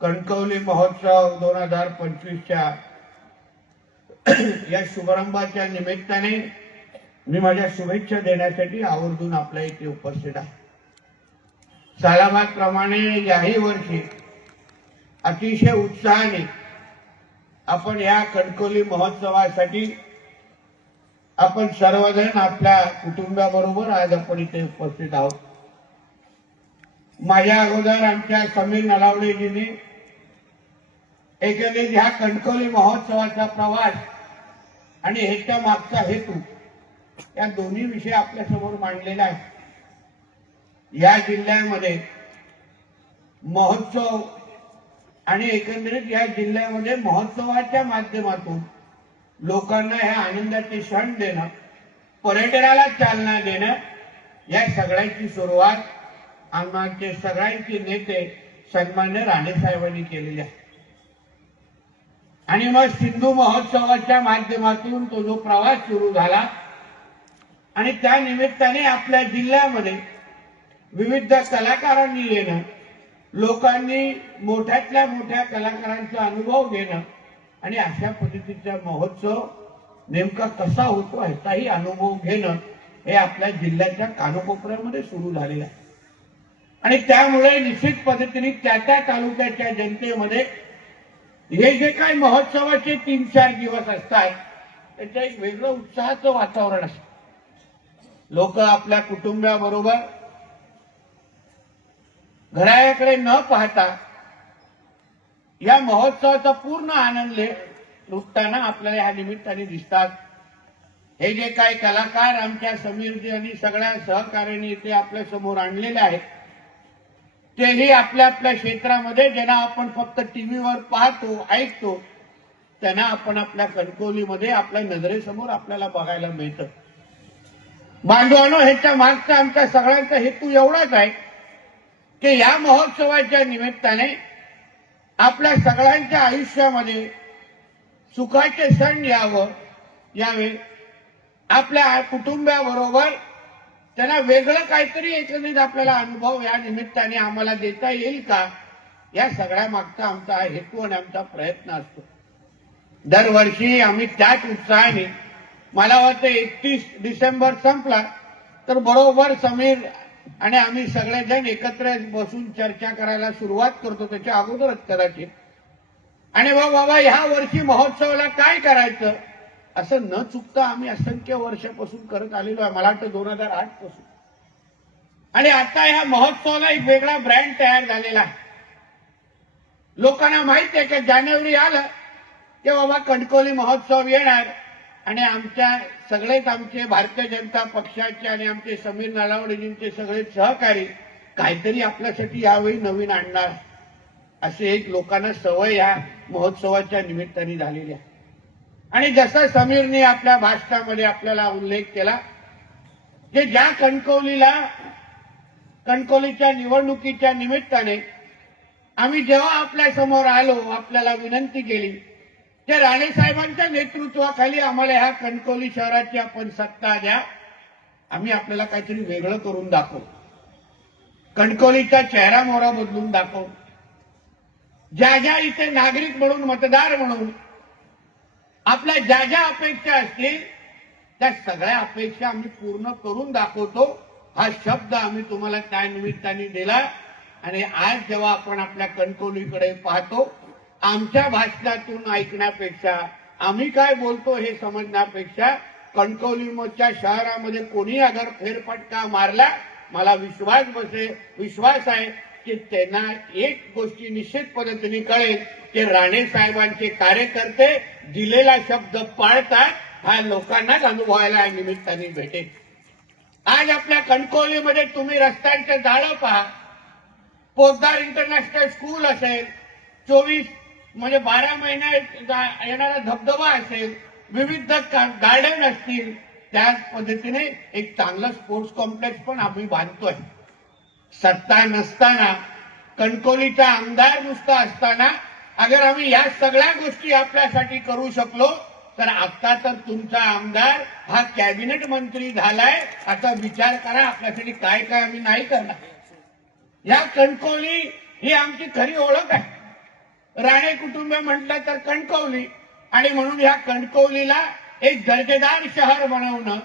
कणकवली महोत्सव दोन हजार पंचवीसच्या या शुभारंभाच्या निमित्ताने मी माझ्या शुभेच्छा देण्यासाठी आवर्जून आपल्या इथे उपस्थित आहे सालाबादप्रमाणे याही वर्षी अतिशय उत्साहाने आपण या कणकवली महोत्सवासाठी आपण सर्वजण आपल्या कुटुंबाबरोबर आज आपण इथे उपस्थित आहोत माझ्या अगोदर आमच्या समीर नलावडेजीने एकंदरीत ह्या कणकवली महोत्सवाचा प्रवास आणि ह्याच्या मागचा हेतू या दोन्ही विषय आपल्या समोर मांडलेला आहे या जिल्ह्यामध्ये महोत्सव आणि एकंदरीत या जिल्ह्यामध्ये महोत्सवाच्या माध्यमातून लोकांना ह्या आनंदाचे क्षण देणं पर्यटनाला चालना देणं या सगळ्यांची सुरुवात आम्हाचे सगळ्यांचे नेते सन्मान्य राणेसाहेबांनी केलेले केलेली आहे आणि मग सिंधू महोत्सवाच्या माध्यमातून तो जो प्रवास सुरू झाला आणि त्या निमित्ताने आपल्या जिल्ह्यामध्ये विविध कलाकारांनी येणं लोकांनी मोठ्यातल्या मोठ्या कलाकारांचा अनुभव घेणं आणि अशा पद्धतीचा महोत्सव नेमका कसा होतो ह्याचाही अनुभव घेणं हे आपल्या जिल्ह्याच्या कानोकोपऱ्यामध्ये सुरू झालेलं आहे आणि त्यामुळे निश्चित पद्धतीने त्या त्या तालुक्याच्या जनतेमध्ये हे जे काय महोत्सवाचे तीन चार दिवस असतात त्याचं एक वेगळं उत्साहाचं वातावरण असतं लोक आपल्या कुटुंबाबरोबर घराकडे न पाहता या महोत्सवाचा पूर्ण आनंद लुटताना आपल्याला ह्या निमित्ताने दिसतात हे जे काही कलाकार आमच्या समीरजी आणि सगळ्या सहकार्याने इथे आपल्या समोर आणलेले आहेत तेही आपल्या आपल्या क्षेत्रामध्ये ज्यांना आपण फक्त टीव्हीवर पाहतो ऐकतो त्यांना आपण आपल्या कणकोलीमध्ये आपल्या नजरेसमोर आपल्याला बघायला मिळतं बांधवानो ह्याच्या मागचा आमचा सगळ्यांचा हेतू एवढाच आहे की या महोत्सवाच्या निमित्ताने आपल्या सगळ्यांच्या आयुष्यामध्ये सुखाचे सण यावं यावे आपल्या कुटुंबाबरोबर त्यांना वेगळं काहीतरी एकंदरीत आपल्याला अनुभव या निमित्ताने आम्हाला देता येईल का या सगळ्या मागचा आमचा हेतू आणि आमचा प्रयत्न असतो दरवर्षी आम्ही त्याच उत्साहाने मला वाटतं एकतीस डिसेंबर संपला तर बरोबर समीर आणि आम्ही सगळेजण एकत्र बसून चर्चा करायला सुरुवात करतो त्याच्या अगोदरच कदाचित आणि बाबा ह्या वर्षी महोत्सवाला काय करायचं असं न चुकता आम्ही असंख्य वर्षापासून करत आलेलो आहे मला वाटतं दोन हजार आठ पासून आणि आता ह्या महोत्सवाला एक वेगळा ब्रँड तयार झालेला आहे लोकांना माहित आहे की जानेवारी आलं की बाबा कणकवली महोत्सव येणार आणि आमच्या सगळेच आमचे भारतीय जनता पक्षाचे आणि आमचे समीर नालावडेजींचे सगळे सहकारी काहीतरी आपल्यासाठी यावेळी नवीन आणणार असे एक लोकांना सवय या महोत्सवाच्या निमित्ताने झालेली आहे आणि जसा समीरने आपल्या भाषणामध्ये आपल्याला उल्लेख केला जे ज्या कणकवलीला कणकवलीच्या निवडणुकीच्या निमित्ताने आम्ही जेव्हा आपल्या समोर आलो आपल्याला विनंती केली त्या साहेबांच्या नेतृत्वाखाली आम्हाला ह्या कणकवली शहराची आपण सत्ता द्या आम्ही आपल्याला काहीतरी वेगळं करून दाखवू कणकवलीचा चेहरा मोहरा बदलून दाखवू ज्या ज्या इथे नागरिक म्हणून मतदार म्हणून आपल्या ज्या ज्या अपेक्षा असतील त्या सगळ्या अपेक्षा आम्ही पूर्ण करून दाखवतो हा शब्द आम्ही तुम्हाला त्या निमित्ताने दिला आणि आज जेव्हा आपण आपल्या कणकवलीकडे पाहतो आमच्या भाषणातून ऐकण्यापेक्षा आम्ही काय बोलतो हे समजण्यापेक्षा मधच्या शहरामध्ये कोणी अगर फेरफटका मारला मला विश्वास बसे विश्वास आहे की त्यांना एक गोष्टी निश्चित पद्धतीने कळेल की राणे साहेबांचे कार्यकर्ते दिलेला शब्द पाळतात हा लोकांनाच अनुभवायला या निमित्ताने भेटेल आज आपल्या कणकवलीमध्ये तुम्ही रस्त्यांचे जाळं पहा पोद्दार इंटरनॅशनल स्कूल असेल चोवीस म्हणजे बारा महिने येणारा धबधबा असेल विविध गार्डन असतील त्याच पद्धतीने एक चांगलं स्पोर्ट्स कॉम्प्लेक्स पण आम्ही बांधतोय सत्ता नसताना कणकोलीचा आमदार नुसता असताना अगर आम्ही या सगळ्या गोष्टी आपल्यासाठी करू शकलो तर आता तर तुमचा आमदार हा कॅबिनेट मंत्री झालाय आता विचार करा आपल्यासाठी काय काय आम्ही नाही करणार या कणकोली ही आमची खरी ओळख आहे राणे कुटुंब म्हटलं तर कणकवली आणि म्हणून या कणकवलीला एक दर्जेदार शहर बनवणं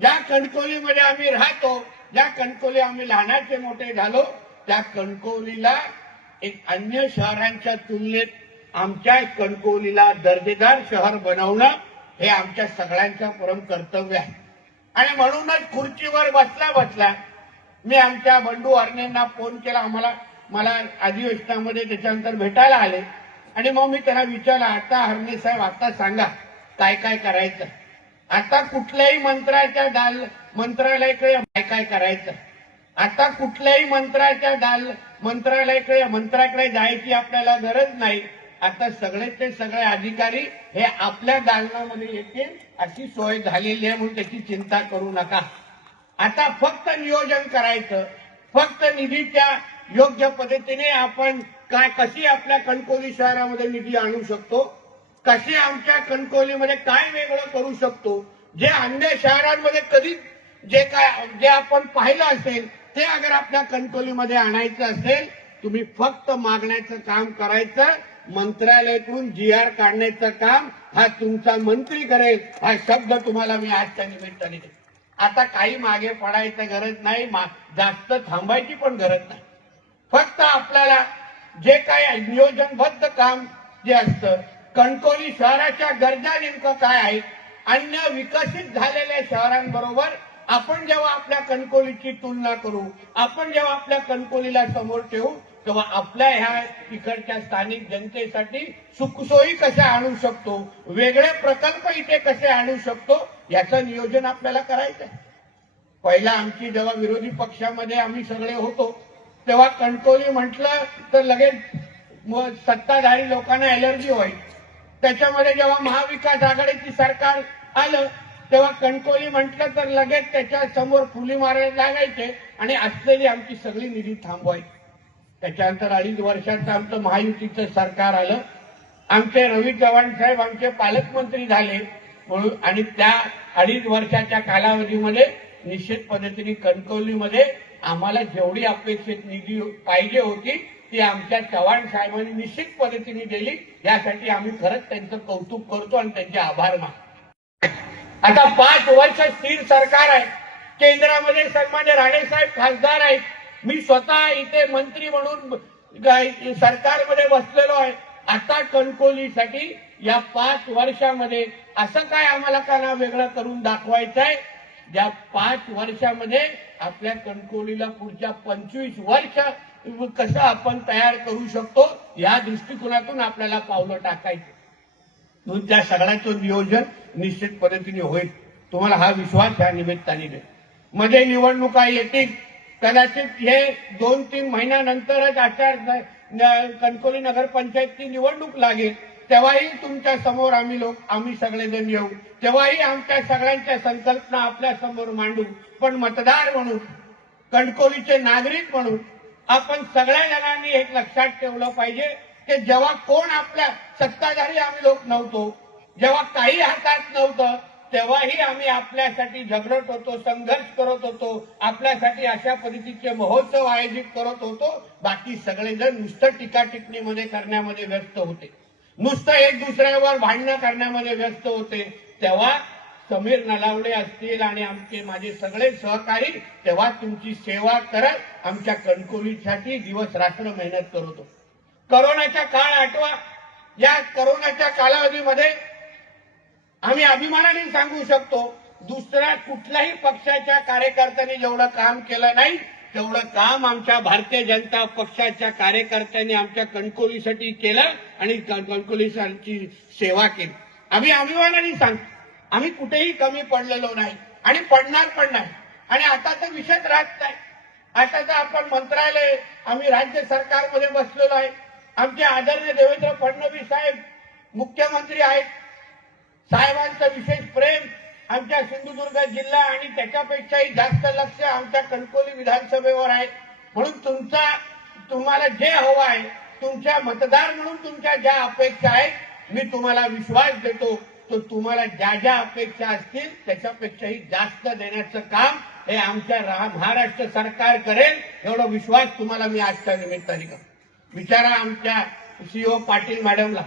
ज्या कणकवलीमध्ये आम्ही राहतो ज्या कणकोली आम्ही लहानाचे मोठे झालो त्या कणकोलीला एक अन्य शहरांच्या तुलनेत आमच्या कणकोलीला दर्जेदार शहर बनवणं हे आमच्या सगळ्यांचं परम कर्तव्य आहे आणि म्हणूनच खुर्चीवर बसला बसला मी आमच्या बंडू अर्णेंना फोन केला आम्हाला मला अधिवेशनामध्ये त्याच्यानंतर भेटायला आले आणि मग मी त्यांना विचारलं आता हरणे साहेब आता सांगा काय काय करायचं आता कुठल्याही मंत्राच्या दाल मंत्रालयाकडे काय करायचं आता कुठल्याही मंत्राच्या दाल मंत्रालयाकडे मंत्राकडे जायची आपल्याला गरज नाही आता सगळे ते सगळे अधिकारी हे आपल्या दालनामध्ये येतील अशी सोय झालेली आहे म्हणून त्याची चिंता करू नका आता फक्त नियोजन करायचं फक्त निधीच्या योग्य पद्धतीने आपण काय कशी आपल्या कणकोली शहरामध्ये निधी आणू शकतो कशी आमच्या कणकोलीमध्ये काय वेगळं करू शकतो जे अन्य शहरांमध्ये कधीच जे काय जे आपण पाहिलं असेल ते अगर आपल्या कणकोलीमध्ये आणायचं असेल तुम्ही फक्त मागण्याचं काम करायचं मंत्रालयाकडून जी आर काढण्याचं काम हा तुमचा मंत्री करेल हा शब्द तुम्हाला मी आजच्या निमित्ताने आता काही मागे पडायचं गरज नाही जास्त थांबायची पण गरज नाही फक्त आपल्याला जे काही नियोजनबद्ध काम जे असतं कणकोली शहराच्या गरजा नेमकं काय आहेत अन्य विकसित झालेल्या शहरांबरोबर आपण जेव्हा आपल्या कणकोलीची तुलना करू आपण जेव्हा आपल्या कणकोलीला समोर ठेवू तेव्हा आपल्या ह्या इकडच्या स्थानिक जनतेसाठी सुखसोयी कशा आणू शकतो वेगळे प्रकल्प इथे कसे आणू शकतो याचं नियोजन आपल्याला करायचं आहे पहिला आमची जेव्हा विरोधी पक्षामध्ये आम्ही सगळे होतो तेव्हा कणकोली म्हटलं तर लगेच सत्ताधारी लोकांना एलर्जी व्हायची त्याच्यामध्ये जेव्हा महाविकास आघाडीची सरकार आलं तेव्हा कणकोली म्हटलं तर लगेच त्याच्या समोर फुली मारायला लागायचे आणि असलेली आमची सगळी निधी थांबवायची त्याच्यानंतर अडीच वर्षाचं आमचं महायुतीचं सरकार आलं आमचे रवी चव्हाण साहेब आमचे पालकमंत्री झाले म्हणून आणि त्या अडीच वर्षाच्या कालावधीमध्ये निश्चित पद्धतीने कणकवलीमध्ये आम्हाला जेवढी अपेक्षित निधी पाहिजे होती ती आमच्या चव्हाण साहेबांनी निश्चित पद्धतीने दिली यासाठी आम्ही खरंच त्यांचं कौतुक करतो आणि त्यांचे आभार मानतो आता पाच वर्ष स्थिर सरकार आहे केंद्रामध्ये सन्मान्य राणे साहेब खासदार आहेत मी स्वतः इथे मंत्री म्हणून सरकारमध्ये बसलेलो आहे आता कणकोलीसाठी या पाच वर्षामध्ये असं काय आम्हाला ना वेगळं करून दाखवायचं आहे ज्या पाच वर्षामध्ये आपल्या कणकोलीला पुढच्या पंचवीस वर्ष कसं आपण तयार करू शकतो या दृष्टिकोनातून आपल्याला पावलं टाकायची म्हणून त्या नियोजन निश्चित पद्धतीने होईल तुम्हाला हा विश्वास या निमित्ताने मध्ये म्हणजे निवडणुका येतील कदाचित हे दोन तीन महिन्यानंतरच आचार कणकोली नगरपंचायतची निवडणूक लागेल तेव्हाही तुमच्या समोर आम्ही लोक आम्ही सगळेजण येऊ तेव्हाही आमच्या सगळ्यांच्या संकल्पना आपल्या समोर मांडू पण मतदार म्हणून कणकोलीचे नागरिक म्हणून आपण सगळ्या जणांनी एक लक्षात ठेवलं पाहिजे की जेव्हा कोण आपल्या सत्ताधारी आम्ही लोक नव्हतो जेव्हा काही हातात नव्हतं तेव्हाही आम्ही आपल्यासाठी झगडत होतो संघर्ष करत होतो आपल्यासाठी अशा पद्धतीचे महोत्सव आयोजित करत होतो बाकी सगळेजण नुसतं टीका मध्ये करण्यामध्ये व्यस्त होते नुसतं एक दुसऱ्यावर भांडणं करण्यामध्ये व्यस्त होते तेव्हा समीर नलावडे असतील आणि आमचे माझे सगळे सहकारी तेव्हा तुमची सेवा करत आमच्या कणकोलीसाठी दिवस रात्र मेहनत करत होतो करोनाचा काळ आठवा या करोनाच्या कालावधीमध्ये आम्ही अभिमानाने सांगू शकतो दुसऱ्या कुठल्याही पक्षाच्या कार्यकर्त्यांनी जेवढं काम केलं नाही तेवढं काम आमच्या भारतीय जनता पक्षाच्या कार्यकर्त्यांनी आमच्या कणकोलीसाठी केलं आणि कणकोलीसाठी सेवा केली आम्ही अभिमानाने सांगतो आम्ही कुठेही कमी पडलेलो नाही आणि पडणार पण नाही आणि आता तर विषयच राहत नाही आता तर आपण मंत्रालय आम्ही राज्य सरकारमध्ये बसलेलो आहे आमचे आदरणीय देवेंद्र फडणवीस साहेब मुख्यमंत्री आहेत साहेबांचं विशेष प्रेम आमच्या सिंधुदुर्ग जिल्हा आणि त्याच्यापेक्षाही जास्त लक्ष आमच्या कणकोली विधानसभेवर आहे म्हणून तुमचा तुम्हाला जे हवं आहे तुमच्या मतदार म्हणून तुमच्या ज्या अपेक्षा आहेत मी तुम्हाला विश्वास देतो तो तुम्हाला ज्या ज्या अपेक्षा असतील त्याच्यापेक्षाही जास्त देण्याचं काम हे आमच्या महाराष्ट्र सरकार करेल एवढा विश्वास तुम्हाला मी आजच्या निमित्ताने करतो विचारा आमच्या सीओ e पाटील मॅडमला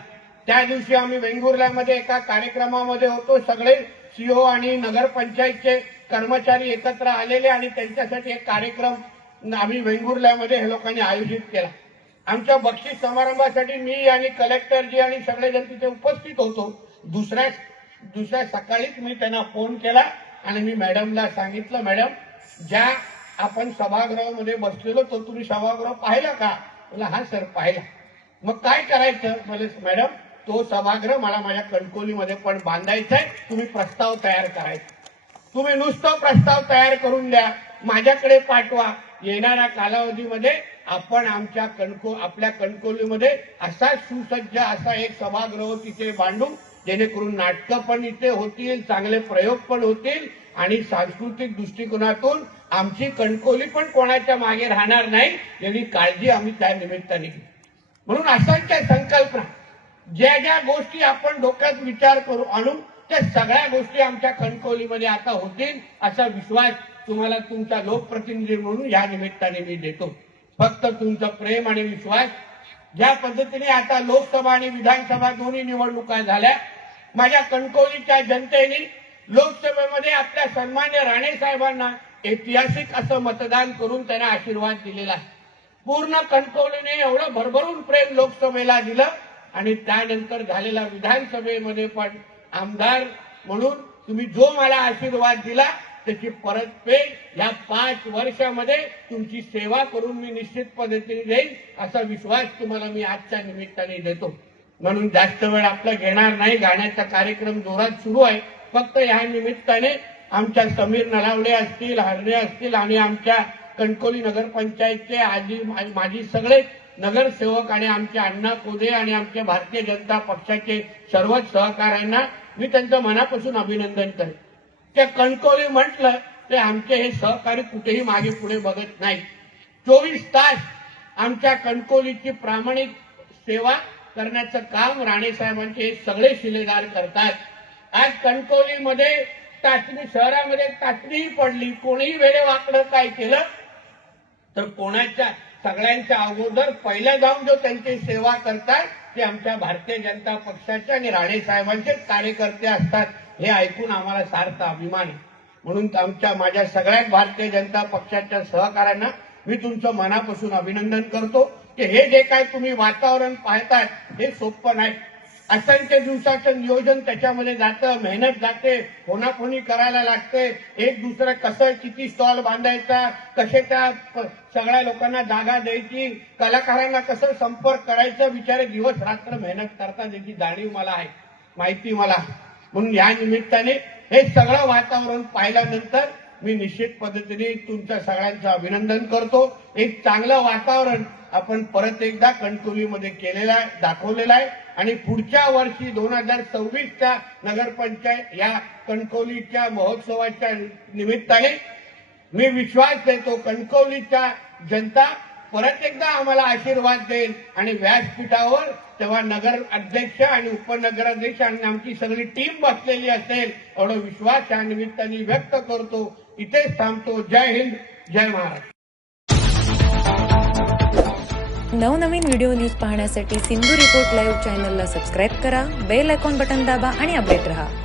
त्या दिवशी आम्ही वेंगुर्ल्यामध्ये एका कार्यक्रमामध्ये होतो सगळे सीओ e आणि नगरपंचायतचे कर्मचारी एकत्र आलेले आणि त्यांच्यासाठी एक कार्यक्रम आम्ही वेंगुर्ल्यामध्ये हे लोकांनी आयोजित केला आमच्या बक्षीस समारंभासाठी मी आणि कलेक्टर जी आणि सगळे सगळेजण तिथे उपस्थित होतो दुसऱ्या दुसऱ्या सकाळीच मी त्यांना फोन केला आणि मी मॅडमला सांगितलं मॅडम ज्या आपण सभागृहामध्ये बसलेलो तो तुम्ही सभागृह पाहिला का मला हा सर पाहिला मग काय करायचं म्हणजे मॅडम तो सभागृह मला माझ्या कणकोलीमध्ये पण बांधायचा आहे तुम्ही प्रस्ताव तयार करायचा तुम्ही नुसतं प्रस्ताव तयार करून द्या माझ्याकडे पाठवा येणाऱ्या कालावधीमध्ये आपण आमच्या कणको आपल्या कणकोलीमध्ये असा सुसज्ज असा एक सभागृह तिथे बांधू जेणेकरून नाटकं पण इथे होतील चांगले प्रयोग पण होतील आणि सांस्कृतिक दृष्टिकोनातून आमची कणकोली पण कोणाच्या मागे राहणार नाही याची काळजी आम्ही त्या निमित्ताने घेऊ म्हणून असंख्य संकल्पना ज्या ज्या गोष्टी आपण डोक्यात विचार करू आणू त्या सगळ्या गोष्टी आमच्या कणकवलीमध्ये आता होतील असा विश्वास तुम्हाला तुमचा लोकप्रतिनिधी म्हणून या निमित्ताने मी देतो फक्त तुमचा प्रेम आणि विश्वास ज्या पद्धतीने आता लोकसभा आणि विधानसभा दोन्ही निवडणुका झाल्या माझ्या कणकोलीच्या जनतेने लोकसभेमध्ये आपल्या सन्मान्य राणे साहेबांना ऐतिहासिक असं मतदान करून त्यांना आशीर्वाद दिलेला आहे पूर्ण कणकवलीने एवढं भरभरून प्रेम लोकसभेला दिलं आणि त्यानंतर झालेला विधानसभेमध्ये पण आमदार म्हणून तुम्ही जो मला आशीर्वाद दिला त्याची परतफेड या पाच वर्षामध्ये तुमची सेवा करून मी निश्चित पद्धतीने देईन असा विश्वास तुम्हाला मी आजच्या निमित्ताने देतो म्हणून जास्त वेळ आपला घेणार नाही गाण्याचा कार्यक्रम जोरात सुरू आहे फक्त या निमित्ताने आमच्या समीर नलावडे असतील हरणे असतील आणि आमच्या कणकोली नगरपंचायतचे आजी माझी सगळे नगरसेवक आणि आमचे अण्णा कोदे आणि आमचे भारतीय जनता पक्षाचे सर्वच सहकाऱ्यांना मी त्यांचं मनापासून अभिनंदन करेन त्या कणकोली म्हटलं ते आमचे हे सहकारी कुठेही मागे पुढे बघत नाही चोवीस तास आमच्या कणकोलीची प्रामाणिक सेवा करण्याचं काम राणे साहेबांचे हे सगळे शिलेदार करतात आज कणकोलीमध्ये चाचणी शहरामध्ये चाचणीही पडली कोणीही वाकड काय केलं तर कोणाच्या सगळ्यांच्या अगोदर पहिल्या जाऊन जो त्यांची सेवा करतात ते आमच्या भारतीय जनता पक्षाचे आणि राणे साहेबांचे कार्यकर्ते असतात हे ऐकून आम्हाला सार्थ अभिमान म्हणून आमच्या माझ्या सगळ्या भारतीय जनता पक्षाच्या सहकाऱ्यांना मी तुमचं मनापासून अभिनंदन करतो की हे जे काय तुम्ही वातावरण पाहताय हे सोपं नाही असंख्य दिवसाचं नियोजन त्याच्यामध्ये जातं मेहनत जाते कोणाकोणी करायला लागते एक दुसरं कसं किती स्टॉल बांधायचा कसे त्या सगळ्या लोकांना जागा द्यायची कलाकारांना कसं संपर्क करायचा विचारे दिवस रात्र मेहनत करता याची जाणीव मला आहे माहिती मला म्हणून या निमित्ताने हे सगळं वातावरण पाहिल्यानंतर मी निश्चित पद्धतीने तुमच्या सगळ्यांचं अभिनंदन करतो एक चांगलं वातावरण आपण परत एकदा कणकवलीमध्ये केलेलं आहे दाखवलेलं आहे आणि पुढच्या वर्षी दोन हजार सव्वीसच्या नगरपंचायत या कणकवलीच्या महोत्सवाच्या निमित्ताने मी विश्वास देतो कणकवलीच्या जनता परत एकदा आम्हाला आशीर्वाद देईल आणि व्यासपीठावर तेव्हा नगर अध्यक्ष आणि उपनगराध्यक्ष आणि आमची सगळी टीम बसलेली असेल एवढा विश्वास या निमित्ताने व्यक्त करतो इथेच थांबतो जय हिंद जय महाराष्ट्र नवनवीन व्हिडिओ न्यूज पाहण्यासाठी सिंधू रिपोर्ट लाईव्ह चॅनलला सबस्क्राईब करा बेल आयकॉन बटन दाबा आणि अपडेट रहा